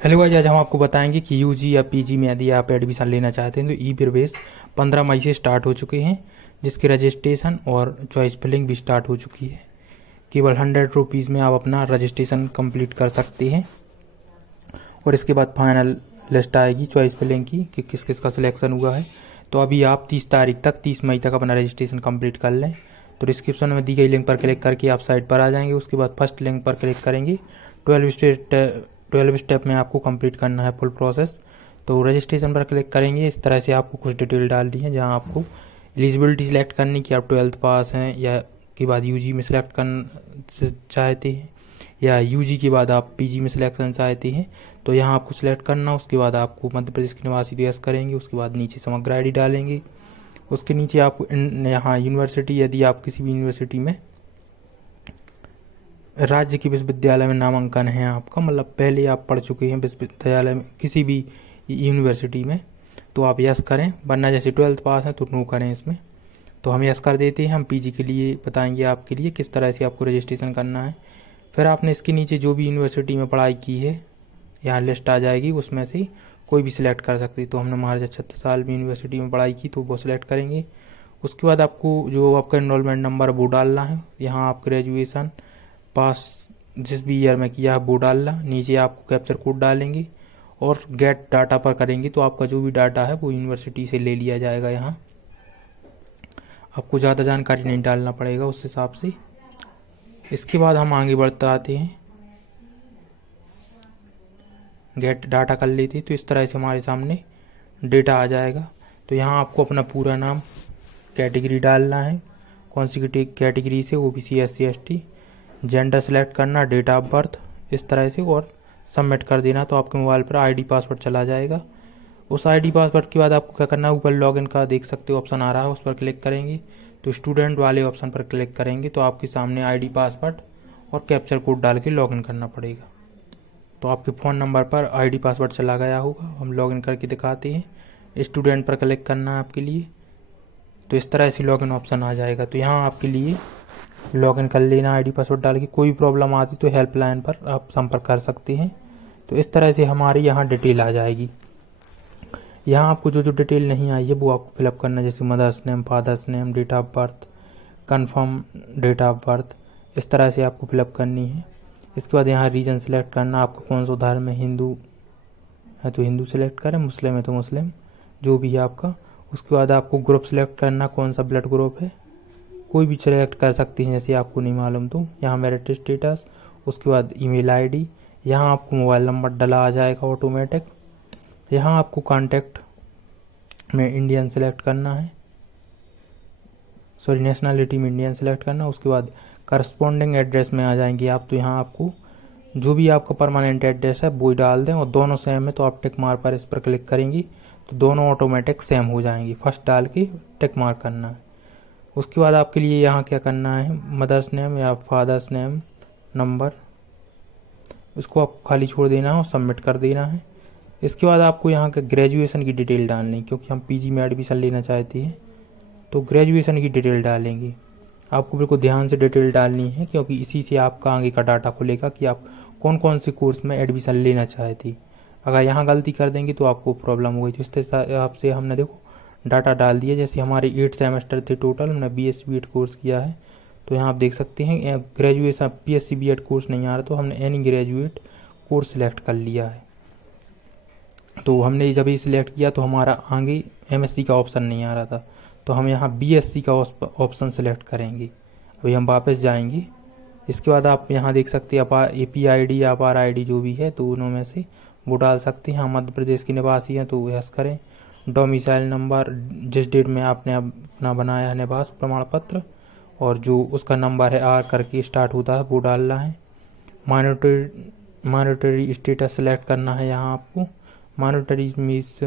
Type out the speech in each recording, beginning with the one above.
Hello guys, आज हम आपको बताएंगे कि यूजी या पीजी में यदि आप एडमिशन लेना चाहते हैं तो ई प्रवेश 15 मई से स्टार्ट हो चुके हैं, जिसके रजिस्ट्रेशन और चॉइस फिलिंग भी स्टार्ट हो चुकी है। केवल 100 रुपीज़ में आप अपना रजिस्ट्रेशन कंप्लीट कर सकते हैं और इसके बाद फाइनल लिस्ट आएगी चॉइस फिलिंग की कि किस किस का सिलेक्शन हुआ है। तो अभी आप 30 मई तक अपना रजिस्ट्रेशन कंप्लीट कर लें। तो डिस्क्रिप्शन में दी गई लिंक पर क्लिक करके आप साइट पर आ जाएंगे। उसके बाद फर्स्ट लिंक पर क्लिक करेंगे। 12 स्टेप में आपको कंप्लीट करना है फुल प्रोसेस। तो रजिस्ट्रेशन पर क्लिक करेंगे। इस तरह से आपको कुछ डिटेल डालनी है, जहां आपको एलिजिबिलिटी सिलेक्ट करनी कि आप 12th पास हैं या के बाद यूजी में सिलेक्ट करना चाहते हैं या यूजी के बाद आप पीजी में सिलेक्शन चाहते हैं। तो यहाँ आपको सिलेक्ट करना। उसके बाद आपको मध्य प्रदेश के निवासी तो यस करेंगे। उसके बाद नीचे समग्र आईडी डालेंगे। उसके नीचे आपको यहाँ यूनिवर्सिटी, यदि आप किसी भी यूनिवर्सिटी में राज्य के विश्वविद्यालय में नामांकन है आपका, मतलब पहले आप पढ़ चुके हैं विश्वविद्यालय में किसी भी यूनिवर्सिटी में, तो आप यस करें। वरना जैसे 12th पास है तो नो करें इसमें। तो हम यस कर देते हैं। हम पीजी के लिए बताएंगे आपके लिए किस तरह से आपको रजिस्ट्रेशन करना है। फिर आपने इसके नीचे जो भी यूनिवर्सिटी में पढ़ाई की है यहाँ लिस्ट आ जाएगी, उसमें से कोई भी सिलेक्ट कर सकते। तो हमने महाराजा 36 साल में यूनिवर्सिटी में पढ़ाई की तो वो सिलेक्ट करेंगे। उसके बाद आपको जो आपका एनरोलमेंट नंबर वो डालना है। यहाँ आप ग्रेजुएशन पास जिस भी ईयर में किया है वो डालना। नीचे आपको कैप्चर कोड डालेंगे और गेट डाटा पर करेंगे तो आपका जो भी डाटा है वो यूनिवर्सिटी से ले लिया जाएगा। यहाँ आपको ज़्यादा जानकारी नहीं डालना पड़ेगा उस हिसाब से। इसके बाद हम आगे बढ़ते आते हैं, गेट डाटा कर लेते हैं। तो इस तरह से हमारे सामने डेटा आ जाएगा। तो यहाँ आपको अपना पूरा नाम, कैटेगरी डालना है, कौन सी कैटेगरी से, OBC SC ST, gender select करना, डेट ऑफ बर्थ, इस तरह से, और सबमिट कर देना। तो आपके मोबाइल पर आईडी पासवर्ड चला जाएगा। उस आईडी पासवर्ड के बाद आपको क्या करना है, ऊपर लॉगिन का देख सकते हो ऑप्शन आ रहा है, उस पर क्लिक करेंगे। तो स्टूडेंट वाले ऑप्शन पर क्लिक करेंगे तो आपके सामने आईडी पासवर्ड और कैप्चर कोड डाल के लॉगिन करना पड़ेगा। तो आपके फ़ोन नंबर पर आईडी पासवर्ड चला गया होगा। हम लॉगिन करके दिखाते हैं। स्टूडेंट पर क्लिक करना है आपके लिए। तो इस तरह से लॉगिन ऑप्शन आ जाएगा। तो यहाँ आपके लिए लॉगिन कर लेना आईडी पासवर्ड डाल के। कोई प्रॉब्लम आती तो हेल्पलाइन पर आप संपर्क कर सकते हैं। तो इस तरह से हमारी यहाँ डिटेल आ जाएगी। यहाँ आपको जो जो डिटेल नहीं आई है वो आपको फिलअप करना है, जैसे mother's name, father's name, date of birth, confirm date of birth, इस तरह से आपको फिलअप करनी है। इसके बाद यहाँ रीजन सेलेक्ट करना, आपको कौन सा धर्म है, हिंदू है तो हिंदू सेलेक्ट करें, मुस्लिम है तो मुस्लिम, जो भी है आपका। उसके बाद आपको ग्रुप सेलेक्ट करना, कौन सा ब्लड ग्रुप है, कोई भी सिलेक्ट कर सकती हैं जैसे आपको नहीं मालूम तो। यहाँ मैरिट स्टेटस, उसके बाद ईमेल आईडी, यहाँ आपको मोबाइल नंबर डला आ जाएगा ऑटोमेटिक। यहाँ आपको कॉन्टैक्ट में इंडियन सेलेक्ट करना है, सॉरी नेशनलिटी में इंडियन सेलेक्ट करना। उसके बाद करस्पॉन्डिंग एड्रेस में आ जाएंगे आप। तो यहाँ आपको जो भी आपका परमानेंट एड्रेस है वो डाल दें और दोनों सेम है तो आप टिक मार्क पर इस पर क्लिक करेंगी तो दोनों ऑटोमेटिक सेम हो जाएंगी। फर्स्ट डाल के टिक मार्क करना है। उसके बाद आपके लिए यहाँ क्या करना है, मदर्स नेम या फादर्स नेम नंबर, उसको आपको खाली छोड़ देना है और सबमिट कर देना है। इसके बाद आपको यहाँ के ग्रेजुएशन की डिटेल डालनी है, क्योंकि हम पीजी में एडमिशन लेना चाहते हैं तो ग्रेजुएशन की डिटेल डालेंगे। आपको बिल्कुल ध्यान से डिटेल डालनी है, क्योंकि इसी से आपका आगे का डाटा खुलेगा कि आप कौन कौन से कोर्स में एडमिशन लेना चाहते। अगर यहाँ गलती कर देंगे तो आपको प्रॉब्लम होगी। तो इस हिसाब से हमने देखो डाटा डाल दिया। जैसे हमारे 8 सेमेस्टर थे टोटल, हमने BSc B.Ed कोर्स किया है। तो यहाँ आप देख सकते हैं ग्रेजुएशन PSc B.Ed कोर्स नहीं आ रहा तो हमने एनी ग्रेजुएट कोर्स सिलेक्ट कर लिया है। तो हमने जब ये सिलेक्ट किया तो हमारा आगे MSc का ऑप्शन नहीं आ रहा था, तो हम यहाँ BSc का ऑप्शन सेलेक्ट करेंगे। अभी हम वापस जाएंगे। इसके बाद आप यहाँ देख सकते हैं APID या अपार ID जो भी है तो उनों में से वो डाल सकते हैं। हम मध्य प्रदेश के निवासी हैं तो यस करें। डोमिसाइल नंबर, जिस डेट में आपने अपना बनाया है निवास प्रमाण पत्र, और जो उसका नंबर है R करके स्टार्ट होता है वो डालना है। मॉनिटरी स्टेटस सेलेक्ट करना है। यहाँ आपको मॉनिटरी मीन्स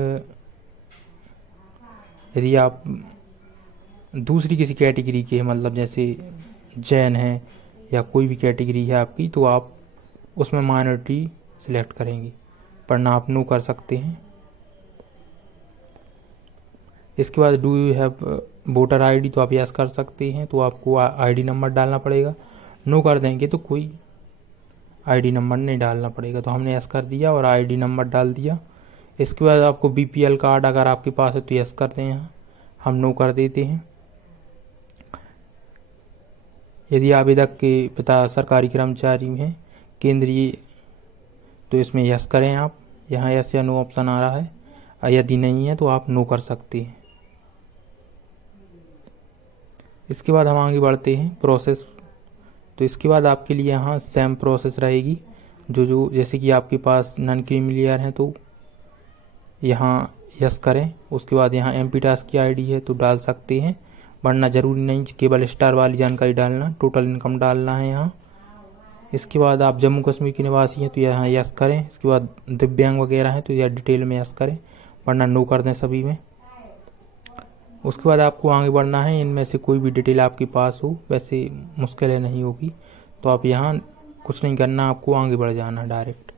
यदि आप दूसरी किसी कैटेगरी के हैं, मतलब जैसे जैन है या कोई भी कैटेगरी है आपकी, तो आप उसमें माइनॉरिटी सिलेक्ट करेंगे, वरना आप नो कर सकते हैं। इसके बाद do you have voter ID, तो आप यस कर सकते हैं, तो आपको ID नंबर डालना पड़ेगा। नो कर देंगे तो कोई आईडी नंबर नहीं डालना पड़ेगा। तो हमने यस कर दिया और आईडी नंबर डाल दिया। इसके बाद आपको बीपीएल कार्ड अगर आपके पास है तो यस करते हैं, यहाँ हम नो कर देते हैं। यदि आवेदक के पिता सरकारी कर्मचारी हैं केंद्रीय, तो इसमें यस करें आप, यहाँ यस या नो ऑप्शन आ रहा है, और यदि नहीं है तो आप नो कर सकते हैं। इसके बाद हम आगे बढ़ते हैं प्रोसेस। तो इसके बाद आपके लिए यहाँ सेम प्रोसेस रहेगी, जो जैसे कि आपके पास नॉन क्रीमी लेयर है तो यहाँ यस करें। उसके बाद यहाँ एमपी टास्क की आईडी है तो डाल सकते हैं, वरना ज़रूरी नहीं, केवल स्टार वाली जानकारी डालना, टोटल इनकम डालना है यहाँ। इसके बाद आप जम्मू कश्मीर के निवासी हैं तो यहाँ यस करें। इसके बाद दिव्यांग वगैरह हैं तो यह डिटेल में यस करें, वरना नो कर दें सभी में। उसके बाद आपको आगे बढ़ना है, इनमें से कोई भी डिटेल आपके पास हो, वैसे मुश्किल है नहीं होगी, तो आप यहाँ कुछ नहीं करना, आपको आगे बढ़ जाना डायरेक्ट।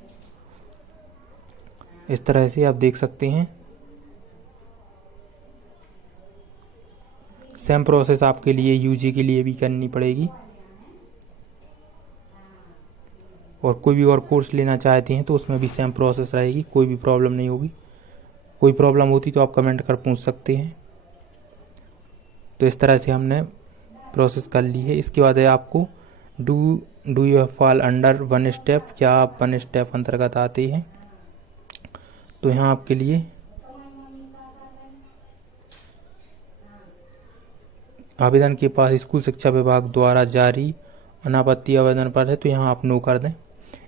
इस तरह से आप देख सकते हैं सेम प्रोसेस आपके लिए यूजी के लिए भी करनी पड़ेगी। और कोई भी और कोर्स लेना चाहते हैं तो उसमें भी सेम प्रोसेस रहेगी, कोई भी प्रॉब्लम नहीं होगी। कोई प्रॉब्लम होती तो आप कमेंट कर पूछ सकते हैं। तो इस तरह से हमने प्रोसेस कर ली है। इसके बाद है आपको do you fall under one step, क्या आप वन स्टेप अंतर्गत आते हैं। तो यहाँ आपके लिए आवेदन के पास स्कूल शिक्षा विभाग द्वारा जारी अनापत्ति आवेदन पर है तो यहाँ आप नो कर दें।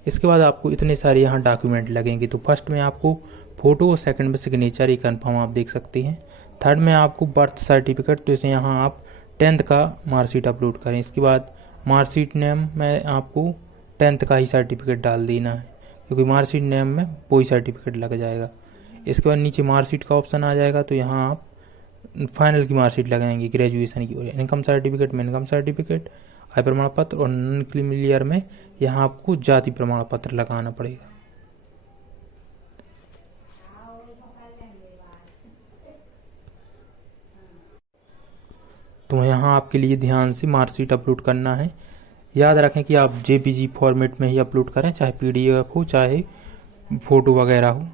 इसके बाद आपको इतने सारे यहाँ डॉक्यूमेंट लगेंगे। तो फर्स्ट में आपको फ़ोटो, सेकंड में सिग्नेचर, ये कन्फर्म आप देख सकते हैं। थर्ड में आपको बर्थ सर्टिफिकेट, तो इसे यहाँ आप 10th का मार्कशीट अपलोड करें। इसके बाद मार्कशीट नेम में आपको 10th का ही सर्टिफिकेट डाल देना है, क्योंकि मार्कशीट नेम में वही सर्टिफिकेट लग जाएगा। इसके बाद नीचे मार्कशीट का ऑप्शन आ जाएगा, तो यहाँ आप फाइनल की मार्कशीट लगाएंगे ग्रेजुएशन की। और इनकम सर्टिफिकेट में इनकम सर्टिफिकेट, आय प्रमाण पत्र, और नॉन क्रीमी लेयर में यहाँ आपको जाति प्रमाण पत्र लगाना पड़ेगा। तो यहाँ आपके लिए ध्यान से मार्कशीट अपलोड करना है। याद रखें कि आप जेपीजी फॉर्मेट में ही अपलोड करें, चाहे पीडीएफ हो चाहे फ़ोटो वगैरह हो,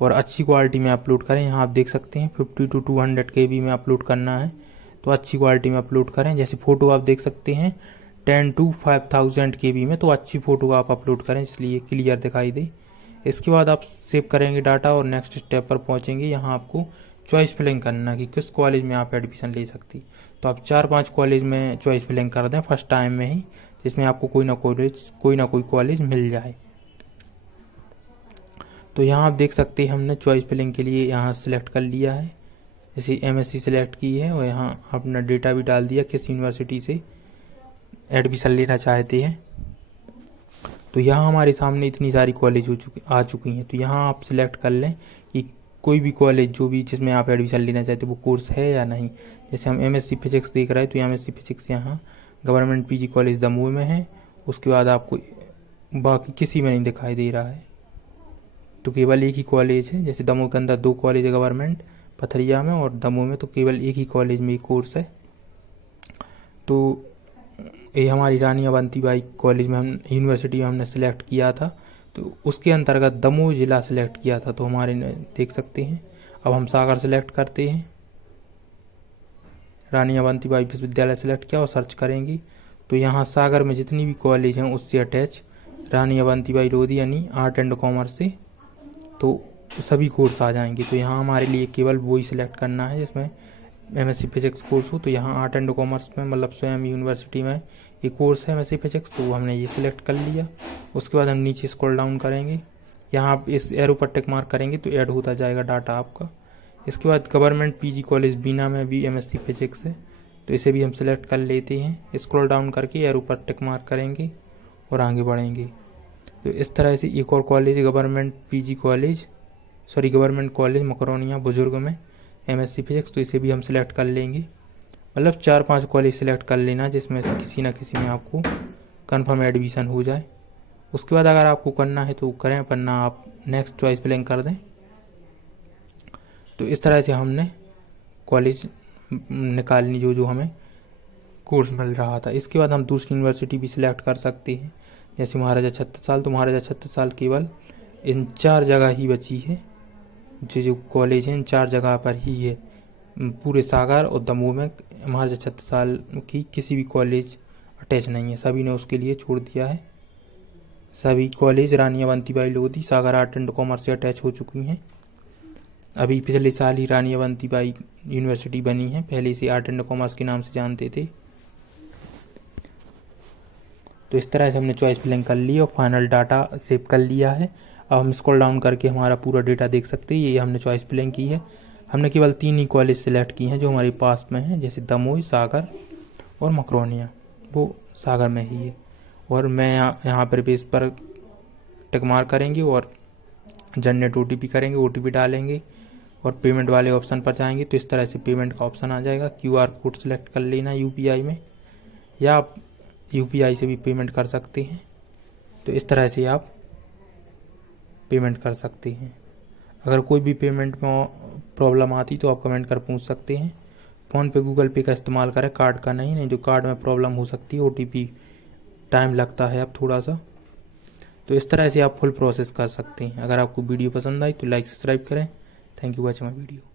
और अच्छी क्वालिटी में अपलोड करें। यहाँ आप देख सकते हैं 50 to 200 KB में अपलोड करना है, तो अच्छी क्वालिटी में अपलोड करें। जैसे फ़ोटो आप देख सकते हैं 10 to 5000 KB में, तो अच्छी फ़ोटो आप अपलोड करें इसलिए क्लियर दिखाई दे। इसके बाद आप सेव करेंगे डाटा और नेक्स्ट स्टेप पर पहुँचेंगे। यहाँ आपको चॉइस फिलिंग करना कि किस कॉलेज में आप एडमिशन ले सकती। तो आप 4-5 कॉलेज में चॉइस फिलिंग कर दें फर्स्ट टाइम में ही, जिसमें आपको कोई ना कोई कॉलेज मिल जाए। तो यहाँ आप देख सकते हैं हमने चॉइस फिलिंग के लिए यहाँ सिलेक्ट कर लिया है, जैसे MSc सिलेक्ट की है, और यहाँ अपना डेटा भी डाल दिया किस यूनिवर्सिटी से एडमिशन लेना चाहते हैं। तो यहाँ हमारे सामने इतनी सारी कॉलेज आ चुकी हैं। तो यहाँ आप सिलेक्ट कर लें कि कोई भी कॉलेज जो भी जिसमें आप एडमिशन लेना चाहते हैं वो कोर्स है या नहीं। जैसे हम MSc फिजिक्स देख रहे हैं, तो MSc फिजिक्स यहाँ गवर्नमेंट PG कॉलेज दमोह में है। उसके बाद आपको बाकी किसी में नहीं दिखाई दे रहा है, तो केवल एक ही कॉलेज है। जैसे दमोह के अंदर 2 कॉलेज है गवर्नमेंट, पथरिया में और दमोह में, तो केवल एक ही कॉलेज में कोर्स है। तो ये हमारी रानी अवंतीबाई कॉलेज में हम यूनिवर्सिटी में हमने सेलेक्ट किया था, तो उसके अंतर्गत दमोह ज़िला सेलेक्ट किया था। तो हमारे देख सकते हैं। अब हम सागर सेलेक्ट करते हैं, रानी अवंतीबाई विश्वविद्यालय सेलेक्ट किया और सर्च करेंगे। तो यहाँ सागर में जितनी भी कॉलेज हैं उससे अटैच रानी अवंतीबाई लोधी यानी आर्ट एंड कॉमर्स से, तो सभी कोर्स आ जाएंगे। तो यहाँ हमारे लिए केवल वही सिलेक्ट करना है जिसमें MSc फिजिक्स कोर्स हो। तो यहाँ आर्ट एंड कॉमर्स में मतलब स्वयं यूनिवर्सिटी में ये कोर्स है MSc फिजिक्स, तो हमने ये सिलेक्ट कर लिया। उसके बाद हम नीचे स्क्रॉल डाउन करेंगे, यहाँ आप इस एरो पर टिक मार्क करेंगे तो ऐड होता जाएगा डाटा आपका। इसके बाद गवर्नमेंट PG कॉलेज बीना में भी MSc फिजिक्स है, तो इसे भी हम सिलेक्ट कर लेते हैं। स्क्रॉल डाउन करके एरो पर टिक मार्क करेंगे और आगे बढ़ेंगे। तो इस तरह से एक और कॉलेज गवर्नमेंट कॉलेज मकरोनिया बुजुर्ग में MSc फिजिक्स, तो इसे भी हम सिलेक्ट कर लेंगे। मतलब 4-5 कॉलेज सिलेक्ट कर लेना जिसमें से किसी ना किसी में आपको कंफर्म एडमिशन हो जाए। उसके बाद अगर आपको करना है तो करें, वरना आप नेक्स्ट चॉइस फिलिंग कर दें। तो इस तरह से हमने कॉलेज निकालनी जो हमें कोर्स मिल रहा था। इसके बाद हम दूसरी यूनिवर्सिटी भी सिलेक्ट कर सकते हैं। जैसे महाराजा छत्रसाल, तो महाराजा छत्रसाल केवल इन 4 जगह ही बची है, जो कॉलेज है इन 4 जगह पर ही है। पूरे सागर और दमोह में महाराजा छत्रसाल की किसी भी कॉलेज अटैच नहीं है, सभी ने उसके लिए छोड़ दिया है। सभी college Rani Avantibai Lodhi, Sagar art and commerce से अटैच हो चुकी हैं। अभी पिछले साल ही रानी अवंतीबाई यूनिवर्सिटी बनी है, पहले इसे आर्ट एंड कॉमर्स के नाम से जानते थे। तो इस तरह से हमने चॉइस फिलिंग कर ली और फाइनल डाटा सेव कर लिया है। अब हम स्क्रॉल डाउन करके हमारा पूरा डेटा देख सकते हैं। ये हमने चॉइस फिलिंग की है। हमने केवल 3 ही कॉलेज सिलेक्ट की हैं जो हमारे पास में हैं, जैसे दमोह, सागर और मकरोनिया, वो सागर में ही है। और मैं यहाँ पर बेस पर टिक मार्क करेंगे और जनरेट OTP करेंगे, OTP डालेंगे और पेमेंट वाले ऑप्शन पर जाएंगे। तो इस तरह से पेमेंट का ऑप्शन आ जाएगा। QR कोड सेलेक्ट कर लेना UPI में, या आप UPI से भी पेमेंट कर सकते हैं। तो इस तरह से आप पेमेंट कर सकते हैं। अगर कोई भी पेमेंट में प्रॉब्लम आती तो आप कमेंट कर पूछ सकते हैं। फ़ोन पे, गूगल पे का इस्तेमाल करें, कार्ड का नहीं जो कार्ड में प्रॉब्लम हो सकती है, OTP टाइम लगता है अब थोड़ा सा। तो इस तरह से आप फुल प्रोसेस कर सकते हैं। अगर आपको वीडियो पसंद आई तो लाइक सब्सक्राइब करें। Thank you watching my video.